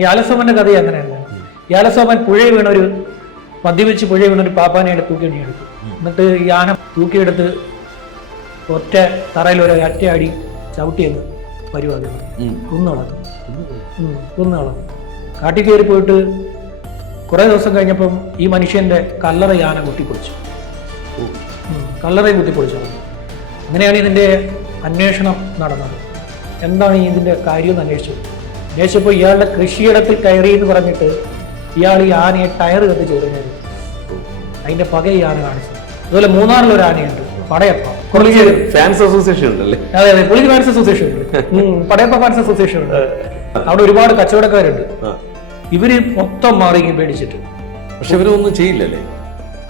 ഈ ആലസോമന്റെ കഥ അങ്ങനെയല്ല. ഈ ആലസോമൻ മദ്യപിച്ച് പുഴ വീണൊരു പാപ്പാനെ തൂക്കിയെടുത്തു. എന്നിട്ട് ഈ ആന തൂക്കിയെടുത്ത് ഒറ്റ തറയിൽ ഒരു അറ്റയാടി ചവിട്ടിയെന്ന് പരിപാടി കുന്നുകളഞ്ഞു. കാട്ടിൽ കയറി പോയിട്ട് കുറെ ദിവസം കഴിഞ്ഞപ്പം ഈ മനുഷ്യന്റെ കല്ലറ ആന കുത്തിപ്പൊളിച്ചു. കല്ലറയും കുത്തിപ്പൊളിച്ചു. അങ്ങനെയാണ് ഇതിന്റെ അന്വേഷണം നടന്നത്. എന്താണ് ഇതിന്റെ കാര്യം എന്ന് അന്വേഷിച്ചപ്പോൾ ഇയാളുടെ കൃഷിയിടത്തിൽ കയറി എന്ന് പറഞ്ഞിട്ട് ഇയാൾ ഈ ആനയെ ടയർ കത്തിച്ച് എറിഞ്ഞത്. അതിന്റെ പക ഈ ആന കാണിച്ചത്. അതുപോലെ മൂന്നാറിലൊരു ആനയുണ്ട്, പടയപ്പ ഫാൻസ് അസോസിയേഷൻ ഉണ്ടല്ലേ? അതെ അതെ, പുള്ളി ഫാൻസ് അസോസിയേഷൻ ഉണ്ട്, പടയപ്പ ഫാൻസ് അസോസിയേഷൻ ഉണ്ട്. അവിടെ ഒരുപാട് കച്ചവടക്കാരുണ്ട്. ഇവര് മൊത്തം മാറി പേടിച്ചിട്ട്. പക്ഷെ ഇവരൊന്നും ചെയ്യില്ലല്ലേ?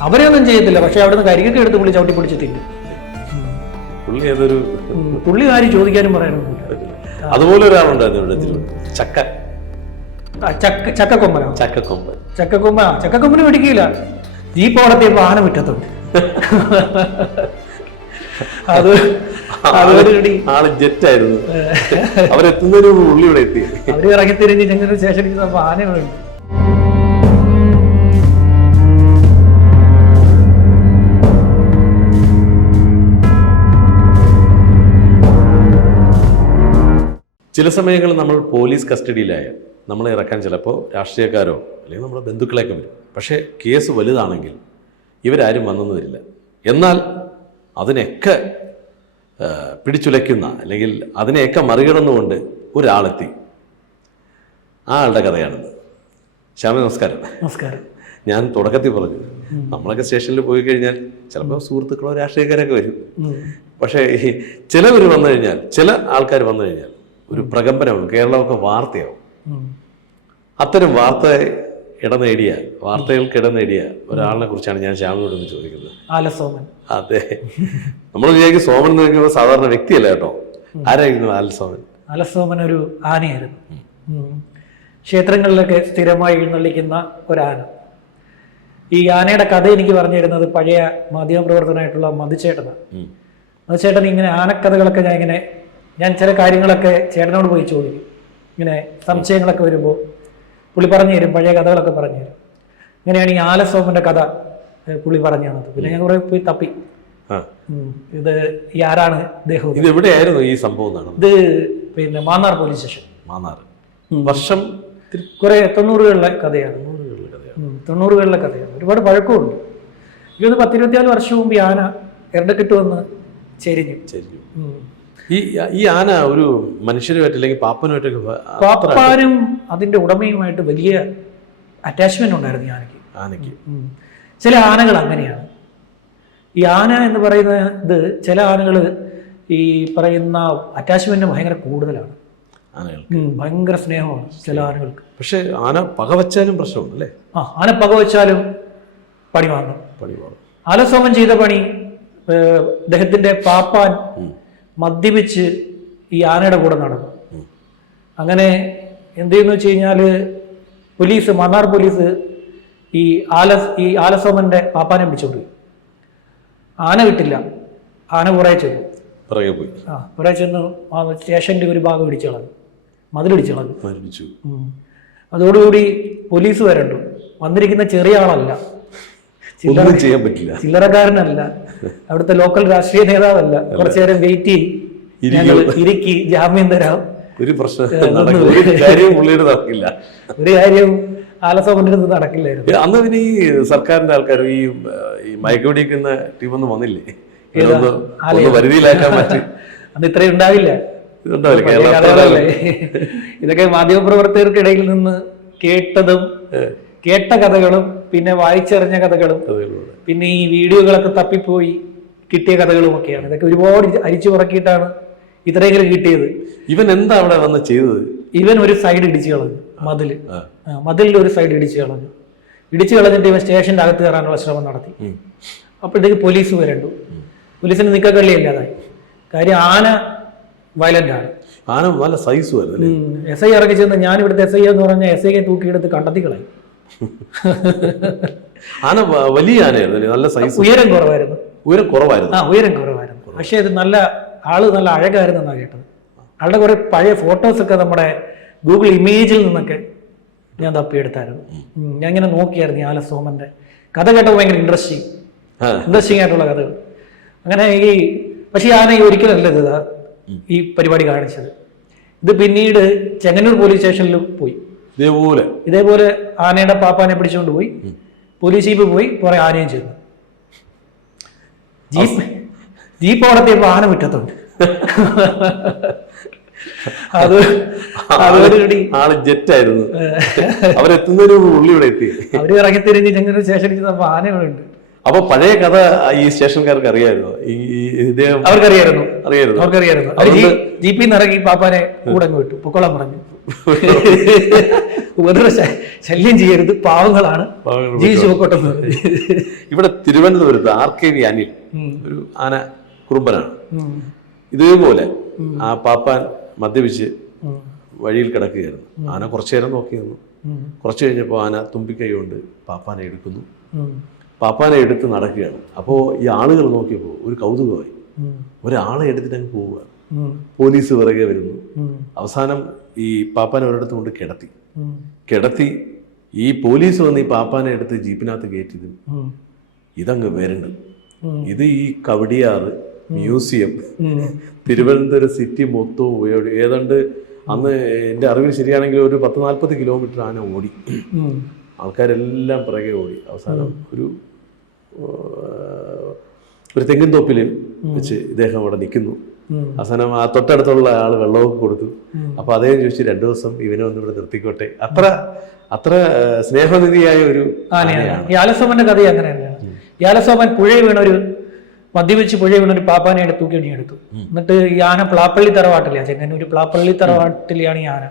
അവരെയൊന്നും ചെയ്യത്തില്ല. പക്ഷെ അവിടുന്ന് കരികൊക്കെ എടുത്ത് പുള്ളി ചവിട്ടി പിടിച്ച് തിന്നും. പുള്ളി ആരും ചോദിക്കാനും പറയാനൊന്നുമില്ല. അതുപോലെ ഒരാളുണ്ടായിരുന്നു ചക്കക്കൊമ്പന് പിടിക്കില്ല. ജീപ്പ് വളർത്തിയപ്പോ ആന മുറ്റത്തുണ്ട്. ആള് ജെറ്റായിരുന്നു. അവരെത്തുന്നൊരു ഉള്ളി ഇവിടെ എത്തി. അവര് ഇറങ്ങി തിരിഞ്ഞ് ഞങ്ങളുടെ സ്റ്റേഷനിൽ ചെന്നപ്പോ ആനകളുണ്ട്. ചില സമയങ്ങളിൽ നമ്മൾ പോലീസ് കസ്റ്റഡിയിലായ നമ്മളെ ഇറക്കാൻ ചിലപ്പോൾ രാഷ്ട്രീയക്കാരോ അല്ലെങ്കിൽ നമ്മുടെ ബന്ധുക്കളെയൊക്കെ വരും. പക്ഷേ കേസ് വലുതാണെങ്കിൽ ഇവരാരും വന്നെന്ന് വരില്ല. എന്നാൽ അതിനെയൊക്കെ പിടിച്ചുലയ്ക്കുന്ന അല്ലെങ്കിൽ അതിനെയൊക്കെ മറികടന്നുകൊണ്ട് ഒരാളെത്തി. ആ ആളുടെ കഥയാണിത്. ശ്യാമ നമസ്കാരം. നമസ്കാരം. ഞാൻ തുടക്കത്തിൽ പറഞ്ഞു, നമ്മളൊക്കെ സ്റ്റേഷനിൽ പോയി കഴിഞ്ഞാൽ ചിലപ്പോൾ സുഹൃത്തുക്കളോ രാഷ്ട്രീയക്കാരൊക്കെ വരും. പക്ഷേ ചിലവർ വന്നു കഴിഞ്ഞാൽ, ചില ആൾക്കാർ വന്നു കഴിഞ്ഞാൽ ഒരു പ്രകമ്പനവും കേരളമൊക്കെ വാർത്തയാവും. അത്തരം വാർത്തകൾക്ക് ഇട നേടിയ ഒരാളിനെ കുറിച്ചാണ് ഞാൻ ശ്യാമിനോടൊന്ന് ചോദിക്കുന്നത്. ആലസോമൻ. അതെ, നമ്മൾ വിചാരിക്കും സോമൻ എന്ന് പറയുമ്പോൾ സാധാരണ വ്യക്തിയല്ല കേട്ടോ. ആരായിരുന്നു ആലസോമൻ? ആലസോമൻ ഒരു ആനയായിരുന്നു. ക്ഷേത്രങ്ങളിലൊക്കെ സ്ഥിരമായി എഴുന്നള്ളിക്കുന്ന ഒരാന. ഈ ആനയുടെ കഥ എനിക്ക് പറഞ്ഞു തരുന്നത് പഴയ മാധ്യമപ്രവർത്തകനായിട്ടുള്ള മധുചേട്ടനാണ്. മധുചേട്ടൻ ഇങ്ങനെ ആനക്കഥകളൊക്കെ ഞാൻ ചില കാര്യങ്ങളൊക്കെ ചേട്ടനോട് പോയി ചോദിക്കും. ഇങ്ങനെ സംശയങ്ങളൊക്കെ വരുമ്പോൾ പുള്ളി പറഞ്ഞു തരും, പഴയ കഥകളൊക്കെ പറഞ്ഞു തരും. ഇങ്ങനെയാണ് ഈ ആലസോമന്റെ കഥ പുള്ളി പറഞ്ഞു തന്നത്. പിന്നെ ഞാൻ കുറെ പോയി തപ്പി. ഇത് ഈ ആരാണ് ഇദ്ദേഹം? ഇത് എവിടെയായിരുന്നു ഈ സംഭവം? ഇത് പിന്നെ മാന്നാർ പോലീസ് സ്റ്റേഷൻ. മാന്നാർ. വർഷം കുറെ 90കളിലെ കഥയാണ്. 90കളിലെ കഥയാണ്. ഒരുപാട് പഴക്കമുണ്ട്. ഇത് 10-24 വർഷം മുമ്പ് ഈ ആന എരണ്ടക്കെട്ട് വന്ന് ചെരിഞ്ഞു. ഈ ആന ഒരു മനുഷ്യരുമായിട്ട് അല്ലെങ്കിൽ പാപ്പനുമായിട്ടൊക്കെ? പാപ്പാനും അതിന്റെ ഉടമയുമായിട്ട് വലിയ അറ്റാച്ച്മെന്റ് ഉണ്ടായിരുന്നു ഈ ആനയ്ക്ക്. ചില ആനകൾ അങ്ങനെയാണ്. ഈ ആന എന്ന് പറയുന്നത് ചില ആനകൾ ഈ പറയുന്ന അറ്റാച്ച്മെന്റ് ഭയങ്കര കൂടുതലാണ്. ഭയങ്കര സ്നേഹമാണ് ചില ആനകൾക്ക്. പക്ഷെ ആന പകവച്ചാലും പ്രശ്നമുണ്ട് അല്ലേ? ആന പകവച്ചാലും പണി വാങ്ങും. ആലസോമൻ ചെയ്ത പണി, അദ്ദേഹത്തിന്റെ പാപ്പാൻ മദ്യപിച്ച് ഈ ആനയുടെ കൂടെ നടന്നു. അങ്ങനെ എന്ത് ചെയ്യുന്നു വെച്ച് കഴിഞ്ഞാല് മാന്നാർ പോലീസ് ഈ ആലസോമന്റെ പാപ്പാനെ പിടിച്ചോണ്ട് ആന വിട്ടില്ല. ആന പുറകെ ചെന്നു. പുറകെ ചെന്ന് സ്റ്റേഷന്റെ ഒരു ഭാഗം ഇടിച്ചു കളഞ്ഞു, മതിലിടിച്ചു കളഞ്ഞു. അതോടുകൂടി പോലീസ് വരണ്ടു. വന്നിരിക്കുന്ന ചെറിയ ആളല്ല, ചില്ലറക്കാരനല്ല, അവിടുത്തെ ലോക്കൽ രാഷ്ട്രീയ നേതാവല്ല. കുറച്ചു നേരം വെയിറ്റ് ചെയ്യും, ഇരിക്കി ജാമ്യം തരാം. ഒരു കാര്യം ആലസോമന്റെ അടുത്ത് നടക്കില്ലായിരുന്നു. അന്ന് പിന്നെ ഈ സർക്കാരിന്റെ ആൾക്കാർ ഈ മയക്കുപിടിക്കുന്ന ടീമൊന്നും വന്നില്ലേ? വരുതിയിലാക്കാൻ പറ്റും. അന്ന് ഇത്രയും ഉണ്ടാവില്ല. ഇതൊക്കെ മാധ്യമപ്രവർത്തകർക്കിടയിൽ നിന്ന് കേട്ട കഥകളും പിന്നെ വായിച്ചറിഞ്ഞ കഥകളും പിന്നെ ഈ വീഡിയോകളൊക്കെ തപ്പിപ്പോയി കിട്ടിയ കഥകളും ഒക്കെയാണ്. ഇതൊക്കെ ഒരുപാട് അരിച്ചു പുറക്കിയിട്ടാണ് ഇത്രയെങ്കിലും കിട്ടിയത്. ഇവൻ എന്താ അവിടെ വന്ന് ചെയ്തത്? ഇവൻ ഒരു സൈഡ് ഇടിച്ചു കളഞ്ഞു. മതിലിൽ ഒരു സൈഡ് ഇടിച്ചു കളഞ്ഞിട്ട് ഇവൻ സ്റ്റേഷന്റെ അകത്ത് കയറാനുള്ള ശ്രമം നടത്തി. അപ്പോഴത്തേക്ക് പോലീസ് വരണ്ടു. പോലീസിന് നിക്കക്കള്ളിയല്ലാതായി. കാര്യം ആന വയലന്റ് ആണ്. ആന നല്ല സൈസ് വരുന്നത്. എസ് ഐ ഇറങ്ങി ചെന്ന് ഞാൻ ഇവിടുത്തെ എസ് ഐ എന്ന് പറഞ്ഞ എസ് ഐയെ തൂക്കിയെടുത്ത് കണ്ടെത്തി കളയും. ആന വലിയ ആനയായിരുന്നു, നല്ല സൈസ്. ഉയരം കുറവായിരുന്നു. ഉയരം കുറവായിരുന്നു. പക്ഷെ ഇത് നല്ല അഴകായിരുന്നു എന്നാണ് കേട്ടത്. ആളുടെ കുറെ പഴയ ഫോട്ടോസ് ഒക്കെ നമ്മുടെ ഗൂഗിൾ ഇമേജിൽ നിന്നൊക്കെ ഞാൻ തപ്പിയെടുത്തായിരുന്നു. ഞാൻ ഇങ്ങനെ നോക്കിയായിരുന്നു ഈ ആലസോമന്റെ കഥ കേട്ടപ്പോൾ ഭയങ്കര ഇൻട്രസ്റ്റിംഗ് ആയിട്ടുള്ള കഥകൾ. അങ്ങനെ പക്ഷെ ഈ ആന ഒരിക്കലല്ല ഇത് ഈ പരിപാടി കാണിച്ചത്. ഇത് പിന്നീട് ചെങ്ങന്നൂർ പോലീസ് സ്റ്റേഷനിലും പോയി ഇതേപോലെ ആനയുടെ പാപ്പാനെ പിടിച്ചുകൊണ്ട് പോയി. പോലീസ് ജീപ്പ് പോയി കുറെ ആനയും ചെയ്തു. ജീപ്പ് അവിടത്തിയപ്പോ ആന മുറ്റത്തുണ്ട്. ആള് ജെറ്റായിരുന്നു. അവരെത്തുന്നതിന് ഉള്ളി ഇവിടെ എത്തി. അവര് ഇറങ്ങി തിരിഞ്ഞ് ചെങ്ങന്നൂർ സ്റ്റേഷനിൽ ചെന്നപ്പോ ആന ഇവിടെ ഉണ്ട്. അപ്പൊ പഴയ കഥ ഈ സ്റ്റേഷൻകാർക്ക് അറിയാമായിരുന്നു. അവർക്കറിയായിരുന്നു. അവര് ജീപ്പിൽ നിന്ന് ഇറങ്ങി പാപ്പാനെ കൂടെ വിട്ടു. പൊക്കോളം പറഞ്ഞു, വെറുതെ ശല്യം ചെയ്യരുത്, പാവങ്ങളാണ്, ജീവിച്ചു പൊക്കോട്ടെന്ന്. ഇവിടെ തിരുവനന്തപുരത്ത് RKV അനിൽ ഒരു ആന കുറുമ്പനാണ്. ഇതേപോലെ ആ പാപ്പാൻ മദ്യപിച്ച് വഴിയിൽ കിടക്കുകയായിരുന്നു. ആന കുറച്ചു നേരം നോക്കി നിന്നു. കുറച്ചു കഴിഞ്ഞപ്പോൾ ആന തുമ്പിക്കൈ കൊണ്ട് പാപ്പാനെ എടുക്കുന്നു. പാപ്പാനെ എടുത്ത് നടക്കുകയാണ്. അപ്പോൾ ഈ ആളുകൾ നോക്കിയപ്പോൾ ഒരു കൗതുകമായി. ഒരാളെ എടുത്തിട്ട് അങ്ങ് പോവുക. പോലീസ് പിറകെ വരുന്നു. അവസാനം ഈ പാപ്പാനെ ഒരിടത്ത് കൊണ്ട് കിടത്തി ഈ പോലീസ് വന്ന് ഈ പാപ്പാനെ എടുത്ത് ജീപ്പിനകത്ത് കയറ്റിയത്. ഇതങ്ങ് വരണ്ട്. ഇത് ഈ കവടിയാറ് മ്യൂസിയം, തിരുവനന്തപുരം സിറ്റി മൊത്തവും ഏതാണ്ട് അന്ന് എൻ്റെ അറിവിൽ ശരിയാണെങ്കിൽ ഒരു 10-40 കിലോമീറ്റർ ആന ഓടി. ആൾക്കാരെല്ലാം പിറകെ ഓടി. അവസാനം ഒരു തെങ്ങിൻ തോപ്പിൽ വെച്ച് ഇദ്ദേഹം അവിടെ നിൽക്കുന്നു. അവസാനം ആ തൊട്ടടുത്തുള്ള ആൾ വെള്ളമൊക്കെ കൊടുത്തു. അപ്പൊ അദ്ദേഹം ചോദിച്ചു 2 ദിവസം ഇവനെ ഒന്ന് ഇവിടെ നിർത്തിക്കോട്ടെ. അത്ര സ്നേഹനിധിയായ ഒരു ആനയാണ്. ഈ ആലസോമന്റെ കഥ അങ്ങനെ തന്നെയാണ്. ഈ ആലസോമൻ മദ്യപിച്ച് പുഴ വീണൊരു പാപ്പാനെ എടുത്തു. എന്നിട്ട് ഈ ആന പ്ലാപ്പള്ളി തറവാട്ടിലാണ്, ചെങ്ങന്നൂർ പ്ലാപ്പള്ളി തറവാട്ടിലാണ് ഈ ആന.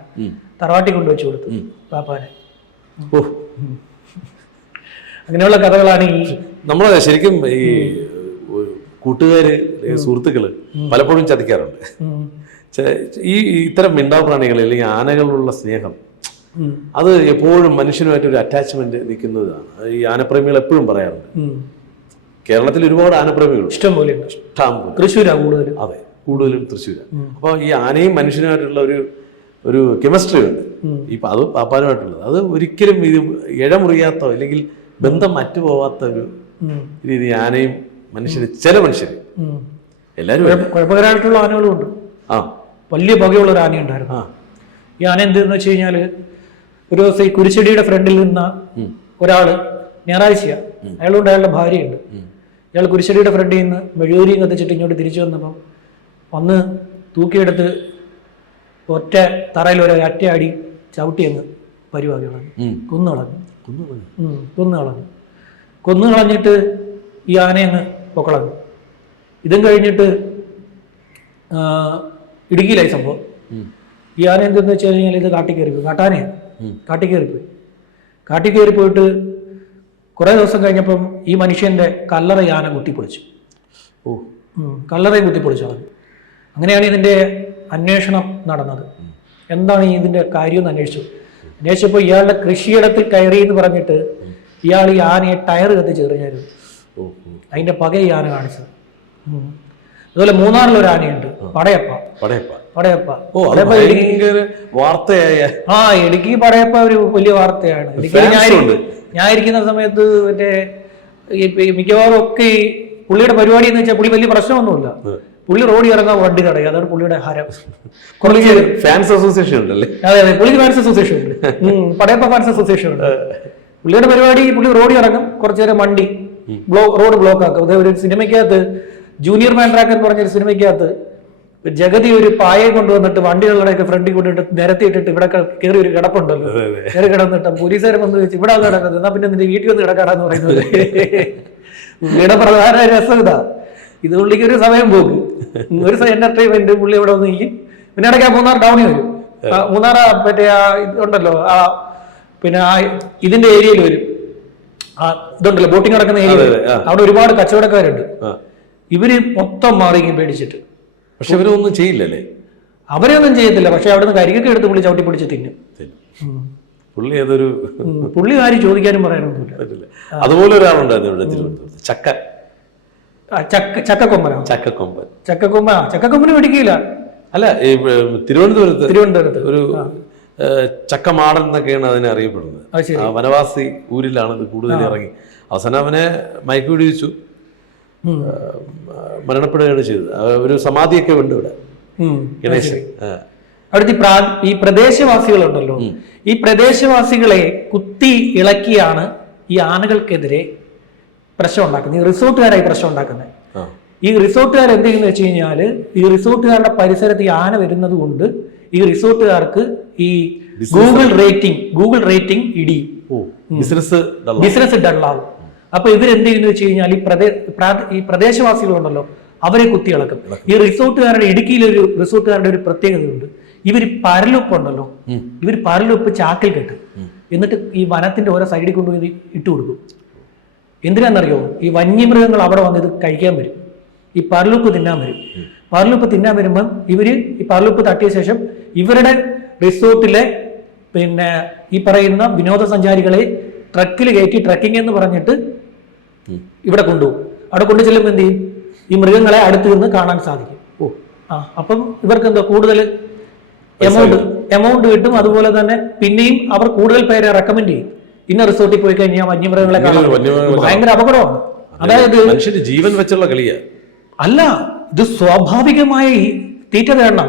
തറവാട്ടി കൊണ്ടുവച്ചു കൊടുത്തു പാപ്പാനെ. അങ്ങനെയുള്ള കഥകളാണ് ഈ നമ്മളെ ശരിക്കും ഈ കൂട്ടുകാര് സുഹൃത്തുക്കള് പലപ്പോഴും ചതിക്കാറുണ്ട്. ഈ ഇത്തരം മിണ്ടാപ്രാണികൾ അല്ലെങ്കിൽ ആനകളുള്ള സ്നേഹം അത് എപ്പോഴും മനുഷ്യനുമായിട്ട് ഒരു അറ്റാച്ച്മെന്റ് നിൽക്കുന്നതാണ്. ഈ ആനപ്രേമികൾ എപ്പോഴും പറയാറുണ്ട്. കേരളത്തിൽ ഒരുപാട് ആനപ്രേമികൾ ഇഷ്ടം പോലെ തൃശ്ശൂരാണ് കൂടുതൽ. അതെ, കൂടുതലും തൃശ്ശൂരാണ്. അപ്പൊ ഈ ആനയും മനുഷ്യനുമായിട്ടുള്ള ഒരു കെമിസ്ട്രി ഉണ്ട്. അത് പാപ്പാനുമായിട്ടുള്ളത്. അത് ഒരിക്കലും ഇത് ഇഴമുറിയാത്ത അല്ലെങ്കിൽ ബന്ധം മറ്റുപോവാത്ത ഒരു രീതി ആനയും ചില മനുഷ്യര് എല്ലാരും കുഴപ്പകരമായിട്ടുള്ള ആനകളും ഉണ്ട്. വലിയ പകയുള്ള ഒരു ആനയുണ്ടായിരുന്നു. ഈ ആന എന്തെന്ന് വെച്ച് കഴിഞ്ഞാല് ഒരു ദിവസം ഈ കുരിശടിയുടെ ഫ്രണ്ടിൽ നിന്ന ഒരാള് ഞായറാഴ്ചയാ, അയാളുകൊണ്ട് അയാളുടെ ഭാര്യയുണ്ട്. ഇയാൾ കുരിശടിയുടെ ഫ്രണ്ടിൽ നിന്ന് മെഴുകുതിരിയും കത്തിച്ചിട്ട് ഇങ്ങോട്ട് തിരിച്ചു വന്ന് തൂക്കിയെടുത്ത് ഒറ്റ തറയിൽ ഒരു അറ്റയാടി ചവിട്ടി അങ്ങ് പരിപാടി കൊന്നു കളഞ്ഞിട്ട് ഈ ആനയങ്ങ് പൊക്കളഞ്ഞു. ഇതും കഴിഞ്ഞിട്ട് ഇടുക്കിയിലായി സംഭവം. ഈ ആന എന്തെന്ന് വെച്ച് കഴിഞ്ഞാൽ ഇത് കാട്ടിൽ കയറിപ്പോയിട്ട് കുറെ ദിവസം കഴിഞ്ഞപ്പം ഈ മനുഷ്യന്റെ കല്ലറ ആന കുത്തിപ്പൊളിച്ചു. കല്ലറയും കുത്തിപ്പൊളിച്ചു കളഞ്ഞു. അങ്ങനെയാണ് ഇതിന്റെ അന്വേഷണം നടന്നത്. എന്താണ് ഇതിന്റെ കാര്യം എന്ന് അന്വേഷിച്ചപ്പോൾ ഇയാളുടെ കൃഷിയിടത്തിൽ കയറി എന്ന് പറഞ്ഞിട്ട് ഇയാൾ ഈ ആനയെ ടയർ കത്തിച്ച് എറിഞ്ഞായിരുന്നു. അതിന്റെ പക ഈ ആന കാണിച്ചത്. അതുപോലെ മൂന്നാറിലൊരു ആനയുണ്ട്, പടയപ്പ. ഇടുക്കി പടയപ്പ ഒരു വലിയ വാർത്തയാണ്. ഞാൻ ഇരിക്കുന്ന സമയത്ത് മറ്റേ മിക്കവാറും ഒക്കെ ഈ പുള്ളിയുടെ പരിപാടി എന്ന് വെച്ചാൽ പുള്ളി വലിയ പ്രശ്നമൊന്നുമില്ല. പുള്ളി റോഡിൽ ഇറങ്ങാൻ വണ്ടി തടയും, അതാണ് പുള്ളിയുടെ ഹരം. ഫാൻസ് അസോസിയേഷൻ ഉണ്ടല്ലേ? അതെ, പുള്ളിക്ക് ഫാൻസ് അസോസിയേഷൻ ഉണ്ട്, പടയപ്പ ഫാൻസ് അസോസിയേഷൻ ഉണ്ട്. പുള്ളിയുടെ പരിപാടി, പുള്ളി റോഡിൽ ഇറങ്ങും, കുറച്ചു നേരം വണ്ടി റോഡ് ബ്ലോക്ക് ആക്കും. അതേ ഒരു സിനിമയ്ക്കകത്ത് ജൂനിയർ മാൻട്രാക്ക് എന്ന് പറഞ്ഞൊരു സിനിമയ്ക്കകത്ത് ജഗതി ഒരു പായെ കൊണ്ടുവന്നിട്ട് വണ്ടികളുടെയൊക്കെ ഫ്രണ്ടിൽ കൊണ്ടിട്ട് നിരത്തിയിട്ടിട്ട് ഇവിടെ കയറി ഒരു കിടപ്പുണ്ടല്ലോ, കയറി കിടന്നിട്ട് പോലീസുകാരൻ വന്ന് വെച്ച് ഇവിടെ കിടക്കുന്നത്, എന്നാ പിന്നെ നിന്റെ വീട്ടിൽ വന്ന് കിടക്കാടാന്ന് പറയുന്നത്. പുള്ളിയുടെ പ്രധാന രസം ഇതാ. ഇത് പുള്ളിക്ക് ഒരു സമയം പോക്ക്, ഒരു എന്റർടൈൻമെന്റ്. പുള്ളി ഇവിടെ വന്ന് നിൽക്കും. പിന്നെ ഇടയ്ക്ക് ആ മൂന്നാർ ടൗണിൽ വരും. മൂന്നാർ മറ്റേ ഇതുണ്ടല്ലോ, പിന്നെ ഇതിന്റെ ഏരിയയിൽ വരും. ഇതുണ്ടല്ലോ ബോട്ടിംഗ് നടക്കുന്ന ഏരിയ, അവിടെ ഒരുപാട് കച്ചവടക്കാരുണ്ട്. ഇവര് മൊത്തം മാറിയും പേടിച്ചിട്ട്. പക്ഷെ ഇവരൊന്നും ചെയ്യില്ലല്ലേ? അവരൊന്നും ചെയ്യത്തില്ല. പക്ഷെ അവിടുന്ന് കരികൊക്കെ എടുത്ത് പുള്ളി ചവിട്ടി പിടിച്ച് തിന്നും. പുള്ളി ആരും ചോദിക്കാനും പറയാനൊന്നുമില്ല. അതുപോലെ ഒരാളുണ്ടായിരുന്നു ഇവിടെ തിരുവനന്തപുരത്ത്, ചക്കക്കൊമ്പൻ. ചക്കക്കൊമ്പന് പിടിക്കില്ല. അല്ല, തിരുവനന്തപുരത്ത് ഒരു ചക്കമാടൻ എന്നൊക്കെയാണ് അതിനെ അറിയപ്പെടുന്നത്. അത് ശരി. ആ വനവാസി ഊരിലാണ് ഇത് കൂടുതൽ ഇറങ്ങി. അവസാനം അവനെ മയക്കു വെടിവെച്ചു, മരണപ്പെടുകയാണ് ചെയ്തത്. ഒരു സമാധിയൊക്കെ ഉണ്ട് ഇവിടെ ഗണേശൻ. അവിടുത്തെ ഈ പ്രദേശവാസികളുണ്ടല്ലോ, ഈ പ്രദേശവാസികളെ കുത്തി ഇളക്കിയാണ് ഈ ആനകൾക്കെതിരെ പ്രശ്നം ഉണ്ടാക്കുന്നത്. ഈ റിസോർട്ടുകാരായി പ്രശ്നം ഉണ്ടാക്കുന്നത്. ഈ റിസോർട്ടുകാർ എന്ത് ചെയ്യുന്ന വെച്ച് കഴിഞ്ഞാല്, ഈ റിസോർട്ടുകാരുടെ പരിസരത്ത് ഈ ആന വരുന്നത് കൊണ്ട് ഈ റിസോർട്ടുകാർക്ക് ഈ ഗൂഗിൾ റേറ്റിംഗ് ഇടിയും, ബിസിനസ് ഡള്ളാവും. അപ്പൊ ഇവരെന്ത് ചെയ്യുന്ന വെച്ച് കഴിഞ്ഞാൽ ഈ പ്രദേശവാസികളുണ്ടല്ലോ അവരെ കുത്തിയിളക്കും. ഈ റിസോർട്ടുകാരുടെ ഇടുക്കിയിലൊരു റിസോർട്ടുകാരുടെ ഒരു പ്രത്യേകതയുണ്ട്. ഇവർ പരലുപ്പുണ്ടല്ലോ, ഇവർ പരലുപ്പ് ചാക്കിൽ കെട്ടും, എന്നിട്ട് ഈ വനത്തിന്റെ ഓരോ സൈഡിൽ കൊണ്ടുപോയി ഇട്ട് കൊടുക്കും. എന്തിനാണെന്നറിയോ? ഈ വന്യമൃഗങ്ങൾ അവിടെ വന്ന് ഇത് കഴിക്കാൻ വരും, ഈ പരലുപ്പ് തിന്നാൻ വരും. പരലുപ്പ് തിന്നാൻ വരുമ്പം ഇവര് ഈ പരലുപ്പ് തട്ടിയ ശേഷം ഇവരുടെ റിസോർട്ടിലെ പിന്നെ ഈ പറയുന്ന വിനോദസഞ്ചാരികളെ ട്രക്കിൽ കയറ്റി ട്രക്കിംഗ് എന്ന് പറഞ്ഞിട്ട് ഇവിടെ കൊണ്ടുപോകും. അവിടെ കൊണ്ടു ചെല്ലുമ്പോൾ എന്ത് ചെയ്യും? ഈ മൃഗങ്ങളെ അടുത്ത് നിന്ന് കാണാൻ സാധിക്കും. അപ്പം ഇവർക്ക് എന്താ കൂടുതൽ എമൗണ്ട് കിട്ടും. അതുപോലെ തന്നെ പിന്നെയും അവർ കൂടുതൽ പേരെ റെക്കമെൻഡ് ചെയ്യും. ഇന്ന റിസോർട്ടിൽ പോയി കഴിഞ്ഞാൽ വന്യമൃഗങ്ങളെ കാണാൻ ഭയങ്കര അപകടമാണ്. അതായത് മനുഷ്യന്റെ ജീവൻ വെച്ചുള്ള കളിയാ. അല്ല, ഇത് സ്വാഭാവികമായി തീറ്റ തേടണം.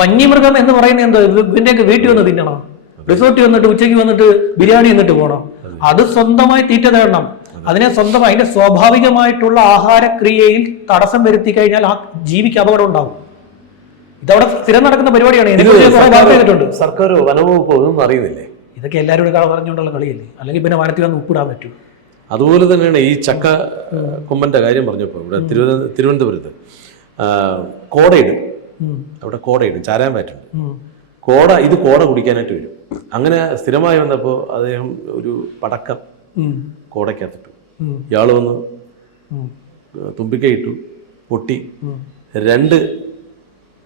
വന്യമൃഗം എന്ന് പറയുന്നത് എന്തോ ഇതിന്റെയൊക്കെ വീട്ടിൽ വന്ന് തിന്നണം, റിസോർട്ടിൽ വന്നിട്ട് ഉച്ചയ്ക്ക് വന്നിട്ട് ബിരിയാണി എന്നിട്ട് പോകണം. അത് സ്വന്തമായി തീറ്റ തേടണം. അതിന്റെ സ്വാഭാവികമായിട്ടുള്ള ആഹാരക്രിയയിൽ തടസ്സം വരുത്തി കഴിഞ്ഞാൽ ആ ജീവിക്ക് അപകടം ഉണ്ടാവും. ഇതവിടെ സ്ഥിരം നടക്കുന്ന പരിപാടിയാണ്. സർക്കാർ വനവകുപ്പ് ഒന്നും അറിയുന്നില്ലേ? ഇതൊക്കെ എല്ലാവരും കൂടെ പറഞ്ഞുകൊണ്ടുള്ള കളിയല്ലേ? അല്ലെങ്കിൽ പിന്നെ വനത്തിൽ വന്ന് ഉപ്പിടാൻ പറ്റും. അതുപോലെ തന്നെയാണ് ഈ ചക്ക കൊമ്പന്റെ കാര്യം പറഞ്ഞപ്പോൾ ഇവിടെ തിരുവനന്തപുരത്ത് കോടയിടും. അവിടെ കോടയിടും, ചാരാൻ പറ്റും. ഇത് കോട കുടിക്കാനായിട്ട് വരും. അങ്ങനെ സ്ഥിരമായി വന്നപ്പോൾ അദ്ദേഹം ഒരു പടക്കം കോടയ്ക്കകത്തിട്ടു. ഇയാള് വന്ന് തുമ്പിക്കയിട്ടു, പൊട്ടി, 2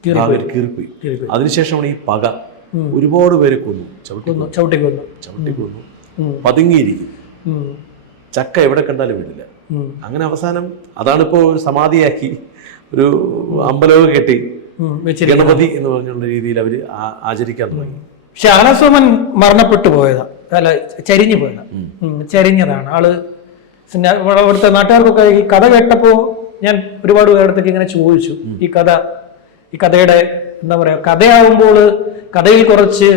കീറിപ്പോയി. അതിനുശേഷമാണ് ഈ പക ഒരുപാട് പേരെ കൊന്നു, ചവിട്ടി കൊന്നു, പതുങ്ങിയിരിക്കും. ചക്ക എവിടെ കണ്ടാലും വിടില്ല. അങ്ങനെ അവസാനം അതാണിപ്പോ ഒരു സമാധിയാക്കി ഒരു അമ്പലവും കെട്ടി ഗണപതി എന്ന് പറഞ്ഞുള്ള രീതിയിൽ അവര് ആചരിക്കാൻ തുടങ്ങി. പക്ഷെ ആനസോമൻ മരണപ്പെട്ടു പോയതാ, അല്ല ചരിഞ്ഞു പോയതാ, ചരിഞ്ഞതാണ് ആള്. ഇവിടുത്തെ നാട്ടുകാർക്കൊക്കെ ഈ കഥ കേട്ടപ്പോ ഞാൻ ഒരുപാട് പേരടുത്തേക്ക് ഇങ്ങനെ ചോദിച്ചു, ഈ കഥയുടെ എന്താ പറയാ, കഥയാവുമ്പോൾ കഥയിൽ കുറച്ച്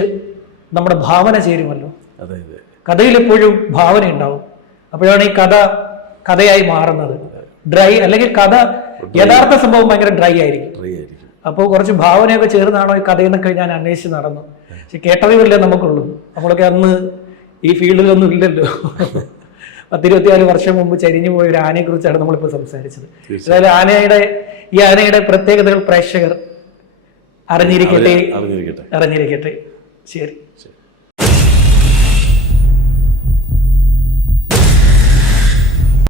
നമ്മുടെ ഭാവന ചേരുമല്ലോ. കഥയിൽ എപ്പോഴും ഭാവന ഉണ്ടാവും. അപ്പോഴാണ് ഈ കഥയായി മാറുന്നത്. ഡ്രൈ അല്ലെങ്കിൽ കഥ യഥാർത്ഥ സംഭവം ഭയങ്കര ഡ്രൈ ആയിരിക്കും. അപ്പോൾ കുറച്ച് ഭാവനയൊക്കെ ചേർന്നാണോ ഈ കഥയെന്നൊക്കെ ഞാൻ അന്വേഷിച്ച് നടന്നു. പക്ഷെ കേട്ടറിവല്ലേ നമുക്കുള്ളൂ. നമ്മളൊക്കെ അന്ന് ഈ ഫീൽഡിലൊന്നും ഇല്ലല്ലോ. 10-24 വർഷം മുമ്പ് ചരിഞ്ഞു പോയ ഒരു ആനയെ കുറിച്ചാണ് നമ്മളിപ്പോൾ സംസാരിച്ചത്. അതായത് ഈ ആനയുടെ പ്രത്യേകതകൾ പ്രേക്ഷകർ അറിഞ്ഞിരിക്കട്ടെ. ശരി.